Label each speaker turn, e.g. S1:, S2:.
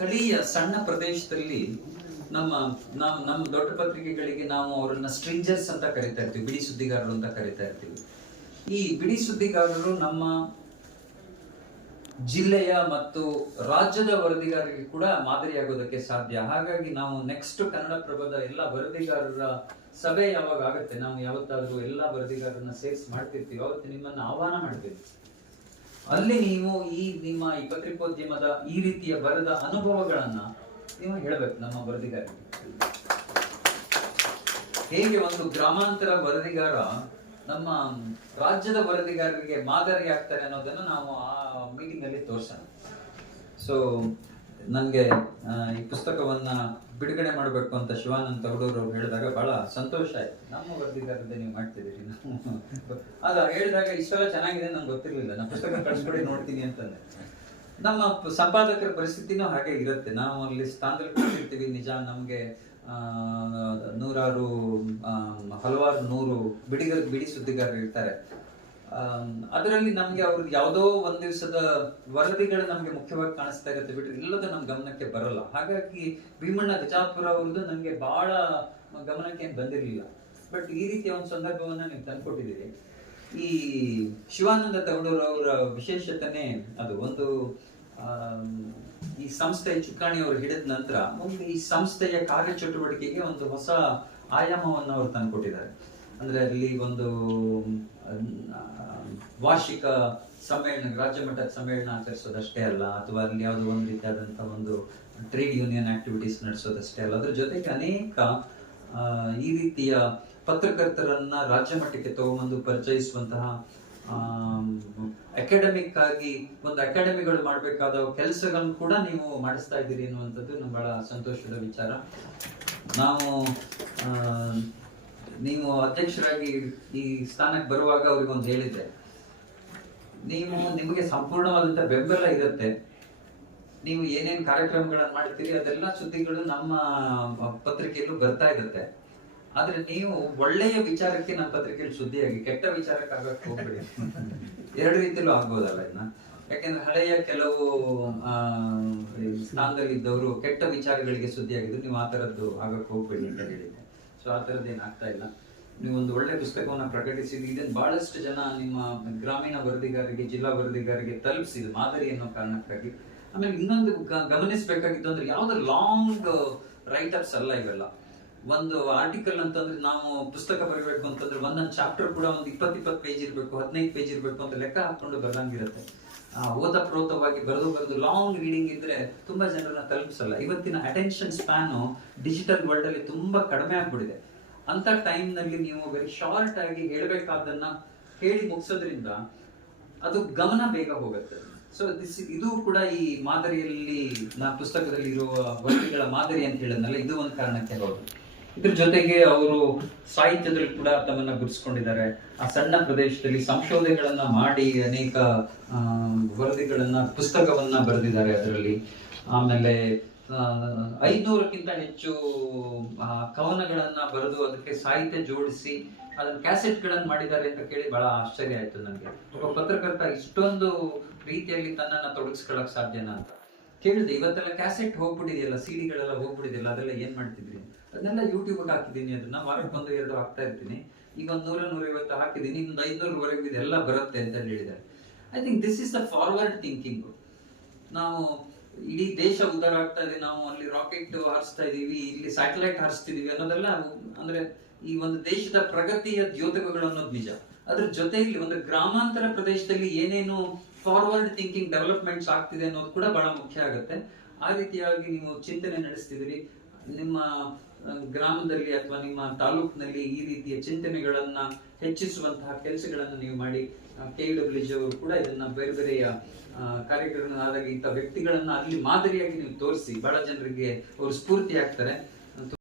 S1: ಸ್ಥಳೀಯ ಸಣ್ಣ ಪ್ರದೇಶದಲ್ಲಿ ನಮ್ಮ ನಾವು ನಮ್ಮ ದೊಡ್ಡ ಪತ್ರಿಕೆಗಳಿಗೆ ನಾವು ಅವರನ್ನ ಸ್ಟ್ರಿಂಜರ್ಸ್ ಅಂತ ಕರಿತಾ ಇರ್ತೀವಿ, ಬಿಡಿ ಸುದ್ದಿಗಾರರು ಅಂತ ಕರಿತಾ ಇರ್ತೀವಿ. ಈ ಬಿಡಿ ಸುದ್ದಿಗಾರರು ನಮ್ಮ ಜಿಲ್ಲೆಯ ಮತ್ತು ರಾಜ್ಯದ ವರದಿಗಾರರಿಗೆ ಕೂಡ ಮಾದರಿಯಾಗೋದಕ್ಕೆ ಸಾಧ್ಯ. ಹಾಗಾಗಿ ನಾವು ನೆಕ್ಸ್ಟ್ ಕನ್ನಡಪ್ರಭದ ಎಲ್ಲ ವರದಿಗಾರರ ಸಭೆ ಯಾವಾಗ ಆಗುತ್ತೆ? ನಾವು ಯಾವತ್ತಾದ್ರೂ ಎಲ್ಲ ವರದಿಗಾರರನ್ನ ಸೇರಿಸಿ ಮಾಡ್ತಿರ್ತೀವಿ. ಅವತ್ತು ನಿಮ್ಮನ್ನ ಆಹ್ವಾನ ಮಾಡ್ತೀವಿ. ಅಲ್ಲಿ ನೀವು ಈ ನಿಮ್ಮ ಈ ಪತ್ರಿಕೋದ್ಯಮದ ಈ ರೀತಿಯ ಬರದ ಅನುಭವಗಳನ್ನ ನೀವು ಹೇಳಬೇಕು ನಮ್ಮ ವರದಿಗಾರರಿಗೆ. ಹೇಗೆ ಒಂದು ಗ್ರಾಮಾಂತರ ವರದಿಗಾರ ನಮ್ಮ ರಾಜ್ಯದ ವರದಿಗಾರರಿಗೆ ಮಾದರಿ ಆಗ್ತಾರೆ ಅನ್ನೋದನ್ನು ನಾವು ಆ ಮೀಟಿಂಗ್ ಅಲ್ಲಿ ತೋರಿಸೋಣ. ಸೊ ನನಗೆ ಈ ಪುಸ್ತಕವನ್ನ ಬಿಡುಗಡೆ ಮಾಡಬೇಕು ಅಂತ ಶಿವಾನಂದ ಅವ್ರು ಹೇಳಿದಾಗ ಬಹಳ ಸಂತೋಷ ಆಯ್ತು. ನಮ್ಮ ವರದಿಗಾರದ್ದೇ ನೀವು ಮಾಡ್ತಿದ್ದೀರಿ. ಅಲ್ಲ, ಹೇಳಿದಾಗ ಇಷ್ಟೆಲ್ಲ ಚೆನ್ನಾಗಿದೆ, ನಂಗೆ ಗೊತ್ತಿರಲಿಲ್ಲ. ನಾನು ಪುಸ್ತಕ ಕಳಿಸ್ಕೊಡಿ, ನೋಡ್ತೀನಿ ಅಂತಂದೆ. ನಮ್ಮ ಸಂಪಾದಕರ ಪರಿಸ್ಥಿತಿನೂ ಹಾಗೆ ಇರುತ್ತೆ. ನಾವು ಅಲ್ಲಿ ಸ್ಥಾನದಲ್ಲಿ ಕೂತಿರ್ತೀವಿ ನಿಜ ನಮಗೆ ನೂರಾರು ಹಲವಾರು ನೂರು ಬಿಡಿಗರ್ ಬಿಡಿ ಸುದ್ದಿಗಾರರು ಇರ್ತಾರೆ ಅದರಲ್ಲಿ ನಮ್ಗೆ ಅವ್ರದ್ದು ಯಾವುದೋ ಒಂದ್ ದಿವಸದ ವರದಿಗಳು ನಮ್ಗೆ ಮುಖ್ಯವಾಗಿ ಕಾಣಿಸ್ತಾ ಇರುತ್ತೆ ಬಿಟ್ರೆ ಇಲ್ಲದ ನಮ್ಮ ಗಮನಕ್ಕೆ ಬರಲ್ಲ. ಹಾಗಾಗಿ ಭೀಮಣ್ಣ ಗಜಾಪುರ ಅವ್ರದ್ದು ನಮ್ಗೆ ಬಹಳ ಗಮನಕ್ಕೆ ಬಂದಿರಲಿಲ್ಲ. ಬಟ್ ಈ ರೀತಿಯ ಒಂದು ಸಂದರ್ಭವನ್ನ ನೀವು ತಂದ್ಕೊಟ್ಟಿದ್ದೀರಿ. ಈ ಶಿವಾನಂದ ತಗಡೂರು ಅವರ ವಿಶೇಷತೆನೇ ಅದು. ಒಂದು ಈ ಸಂಸ್ಥೆಯ ಚುಕ್ಕಾಣಿ ಅವರು ಹಿಡಿದ ನಂತರ ಒಂದು ಈ ಸಂಸ್ಥೆಯ ಕಾರ್ಯಚಟುವಟಿಕೆಗೆ ಒಂದು ಹೊಸ ಆಯಾಮವನ್ನು ಅವರು ತಂದ್ಕೊಟ್ಟಿದ್ದಾರೆ. ಅಂದ್ರೆ ಅಲ್ಲಿ ಒಂದು ವಾರ್ಷಿಕ ಸಮ್ಮೇಳನ, ರಾಜ್ಯ ಮಟ್ಟದ ಸಮ್ಮೇಳನ ಆಚರಿಸೋದಷ್ಟೇ ಅಲ್ಲ, ಅಥವಾ ಅಲ್ಲಿ ಯಾವುದೋ ಒಂದು ರೀತಿಯಾದಂಥ ಒಂದು ಟ್ರೇಡ್ ಯೂನಿಯನ್ ಆಕ್ಟಿವಿಟೀಸ್ ನಡೆಸೋದಷ್ಟೇ ಅಲ್ಲ. ಅದ್ರ ಜೊತೆಗೆ ಅನೇಕ ಈ ರೀತಿಯ ಪತ್ರಕರ್ತರನ್ನ ರಾಜ್ಯ ಮಟ್ಟಕ್ಕೆ ತಗೊಂಬಂದು ಪರಿಚಯಿಸುವಂತಹ ಅಕಾಡೆಮಿಕ್ ಆಗಿ ಒಂದು ಅಕಾಡೆಮಿಗಳು ಮಾಡಬೇಕಾದ ಕೆಲಸಗಳನ್ನು ಕೂಡ ನೀವು ಮಾಡಿಸ್ತಾ ಇದ್ದೀರಿ ಅನ್ನುವಂಥದ್ದು ನಮ್ಮ ಬಹಳ ಸಂತೋಷದ ವಿಚಾರ. ನಾವು ನೀವು ಅಧ್ಯಕ್ಷರಾಗಿ ಈ ಸ್ಥಾನಕ್ಕೆ ಬರುವಾಗ ಅವ್ರಿಗೊಂದು ಹೇಳಿದ್ದೆ. ನೀವು ನಿಮಗೆ ಸಂಪೂರ್ಣವಾದಂತ ಬೆಂಬಲ ಇರುತ್ತೆ. ನೀವು ಏನೇನ್ ಕಾರ್ಯಕ್ರಮಗಳನ್ನ ಮಾಡ್ತೀರಿ ಅದೆಲ್ಲ ಸುದ್ದಿಗಳು ನಮ್ಮ ಪತ್ರಿಕೆಯಲ್ಲೂ ಬರ್ತಾ ಇರುತ್ತೆ. ಆದ್ರೆ ನೀವು ಒಳ್ಳೆಯ ವಿಚಾರಕ್ಕೆ ನಮ್ಮ ಪತ್ರಿಕೆಯಲ್ಲಿ ಸುದ್ದಿಯಾಗಿ ಕೆಟ್ಟ ವಿಚಾರಕ್ಕೆ ಆಗಕ್ಕೆ ಹೋಗ್ಬೇಡಿ. ಎರಡು ರೀತಿಯಲ್ಲೂ ಆಗ್ಬೋದಲ್ಲ ಇನ್ನ ಯಾಕೆಂದ್ರೆ ಹಳೆಯ ಕೆಲವು ಸ್ಥಾನದಲ್ಲಿ ಇದ್ದವರು ಕೆಟ್ಟ ವಿಚಾರಗಳಿಗೆ ಸುದ್ದಿಯಾಗಿದ್ರು ನೀವು ಆ ತರದ್ದು ಆಗಕ್ಕೆ ಹೋಗ್ಬೇಡಿ ಅಂತ ಹೇಳಿದ್ದೆ ಸೊ ಆ ಥರದ್ದೇನು ಆಗ್ತಾ ಇಲ್ಲ. ನೀವು ಒಂದು ಒಳ್ಳೆ ಪುಸ್ತಕವನ್ನ ಪ್ರಕಟಿಸಿದ್ದು ಇದನ್ನು ಬಹಳಷ್ಟು ಜನ ನಿಮ್ಮ ಗ್ರಾಮೀಣ ವರದಿಗಾರರಿಗೆ, ಜಿಲ್ಲಾ ವರದಿಗಾರರಿಗೆ ತಲುಪಿಸಿದ ಮಾದರಿ ಅನ್ನೋ ಕಾರಣಕ್ಕಾಗಿ. ಆಮೇಲೆ ಇನ್ನೊಂದು ಗಮನಿಸಬೇಕಾಗಿತ್ತು ಅಂದ್ರೆ ಯಾವುದೇ ಲಾಂಗ್ ರೈಟರ್ಸ್ ಅಲ್ಲ ಇವೆಲ್ಲ. ಒಂದು ಆರ್ಟಿಕಲ್ ಅಂತಂದ್ರೆ ನಾವು ಪುಸ್ತಕ ಬರಬೇಕು ಅಂತಂದ್ರೆ ಒಂದೊಂದು ಚಾಪ್ಟರ್ ಕೂಡ ಒಂದು ಇಪ್ಪತ್ ಇಪ್ಪತ್ತು ಪೇಜ್ ಇರಬೇಕು, ಹದಿನೈದು ಪೇಜ್ ಇರಬೇಕು ಅಂತ ಲೆಕ್ಕ ಹಾಕೊಂಡು ಬರಂಗಿರುತ್ತೆ ಆ, ಓತಪ್ರೋತವಾಗಿ ಬರೆದು ಬರೆದು ಲಾಂಗ್ ರೀಡಿಂಗ್ ಇದ್ರೆ ತುಂಬಾ ಜನರನ್ನ ತಲುಪಿಸಲ್ಲ. ಇವತ್ತಿನ ಅಟೆನ್ಷನ್ ಸ್ಪ್ಯಾನ್ ಡಿಜಿಟಲ್ ವರ್ಲ್ಡ್ ಅಲ್ಲಿ ತುಂಬಾ ಕಡಿಮೆ ಆಗ್ಬಿಟ್ಟಿದೆ. ಅಂತ ಟೈಮ್ನಲ್ಲಿ ನೀವು ವೆರಿ ಶಾರ್ಟ್ ಆಗಿ ಹೇಳ್ಬೇಕಾದನ್ನ ಹೇಳಿ ಮುಗಿಸೋದ್ರಿಂದ ಅದು ಗಮನ ಬೇಗ ಹೋಗುತ್ತೆ. ಸೊ ದಿಸ್ ಇದು ಕೂಡ ಈ ಮಾದರಿಯಲ್ಲಿ ನಾ ಪುಸ್ತಕದಲ್ಲಿ ಇರುವ ವಸ್ತುಗಳ ಮಾದರಿ ಅಂತ ಹೇಳಿದ್ನಲ್ಲ ಇದು ಒಂದು ಕಾರಣಕ್ಕೆ ಹೌದು. ಇದ್ರ ಜೊತೆಗೆ ಅವರು ಸಾಹಿತ್ಯದಲ್ಲಿ ಕೂಡ ತಮ್ಮನ್ನ ಗುರುತಿಸ್ಕೊಂಡಿದ್ದಾರೆ. ಆ ಸಣ್ಣ ಪ್ರದೇಶದಲ್ಲಿ ಸಂಶೋಧನೆಗಳನ್ನ ಮಾಡಿ ಅನೇಕ ವರದಿಗಳನ್ನ, ಪುಸ್ತಕವನ್ನ ಬರೆದಿದ್ದಾರೆ ಅದರಲ್ಲಿ. ಆಮೇಲೆ ಐನೂರಕ್ಕಿಂತ ಹೆಚ್ಚು ಕವನಗಳನ್ನ ಬರೆದು ಅದಕ್ಕೆ ಸಾಹಿತ್ಯ ಜೋಡಿಸಿ ಅದನ್ನ ಕ್ಯಾಸೆಟ್ ಗಳನ್ನ ಮಾಡಿದ್ದಾರೆ ಅಂತ ಕೇಳಿ ಬಹಳ ಆಶ್ಚರ್ಯ ಆಯ್ತು ನನಗೆ. ಒಬ್ಬ ಪತ್ರಕರ್ತ ಇಷ್ಟೊಂದು ರೀತಿಯಲ್ಲಿ ತನ್ನನ್ನ ತೊಡಗಿಸ್ಕೊಳ್ಳೋಕೆ ಸಾಧ್ಯನಾ ಅಂತ. ಕೇಳಿದೆ, ಇವತ್ತೆಲ್ಲ ಕ್ಯಾಸೆಟ್ ಹೋಗ್ಬಿಟ್ಟಿದೆಯಲ್ಲ ಸಿಡಿಗಳೆಲ್ಲ ಹೋಗ್ಬಿಟ್ಟಿದೆಯಲ್ಲ, ಅದೆಲ್ಲ ಏನ್ ಮಾಡ್ತಿದ್ರಿ? ಅದನ್ನೆಲ್ಲ ಯೂಟ್ಯೂಬ್ ಹಾಕಿದ್ದೀನಿ, ಅದನ್ನ ವಾರಕ್ಕೆ ಒಂದು, ಎರಡು ಹಾಕ್ತಾ ಇರ್ತೀನಿ. ಈಗ ಒಂದು ನೂರ ನೂರೈವತ್ತು ಹಾಕಿದ್ದೀನಿ, ಇನ್ನೊಂದು ಐನೂರವರೆಗೂ ಇದೆಲ್ಲ ಬರುತ್ತೆ ಅಂತ ಹೇಳಿದ್ದಾರೆ. I think this is the forward thinking ನಾವು ಇಡೀ ದೇಶ ಉದ್ದಾರ ಆಗ್ತಾ ಇದೆ, ನಾವು ಅಲ್ಲಿ ರಾಕೆಟ್ ಹಾರಿಸ್ತಾ ಇದೀವಿ, ಇಲ್ಲಿ ಸ್ಯಾಟಲೈಟ್ ಹಾರಿಸ್ತಿದೀವಿ ಅನ್ನೋದೆಲ್ಲ, ಅಂದ್ರೆ ಈ ಒಂದು ದೇಶದ ಪ್ರಗತಿಯ ದ್ಯೋತಕಗಳು ಅನ್ನೋದು ನಿಜ. ಅದ್ರ ಜೊತೆಯಲ್ಲಿ ಒಂದು ಗ್ರಾಮಾಂತರ ಪ್ರದೇಶದಲ್ಲಿ ಏನೇನು ಫಾರ್ವರ್ಡ್ ಥಿಂಕಿಂಗ್ ಡೆವಲಪ್ಮೆಂಟ್ಸ್ ಆಗ್ತಿದೆ ಅನ್ನೋದು ಕೂಡ ಬಹಳ ಮುಖ್ಯ ಆಗುತ್ತೆ. ಆ ರೀತಿಯಾಗಿ ನೀವು ಚಿಂತನೆ ನಡೆಸ್ತಿದ್ರಿ ನಿಮ್ಮ ಗ್ರಾಮದಲ್ಲಿ ಅಥವಾ ನಿಮ್ಮ ತಾಲೂಕಿನಲ್ಲಿ ಈ ರೀತಿಯ ಚಿಂತನೆಗಳನ್ನ ಹೆಚ್ಚಿಸುವಂತಹ ಕೆಲಸಗಳನ್ನು ನೀವು ಮಾಡಿ ಕೆ ಡಬ್ಲ್ಯೂ ಅವರು ಕೂಡ ಇದನ್ನ ಬೇರೆ ಬೇರೆಯ ಕಾರ್ಯಕ್ರಮಗಳಾದಾಗ ಇಂಥ ವ್ಯಕ್ತಿಗಳನ್ನ ಅಲ್ಲಿ ಮಾದರಿಯಾಗಿ ನೀವು ತೋರಿಸಿ ಬಹಳ ಜನರಿಗೆ ಅವರು ಸ್ಫೂರ್ತಿ ಆಗ್ತಾರೆ.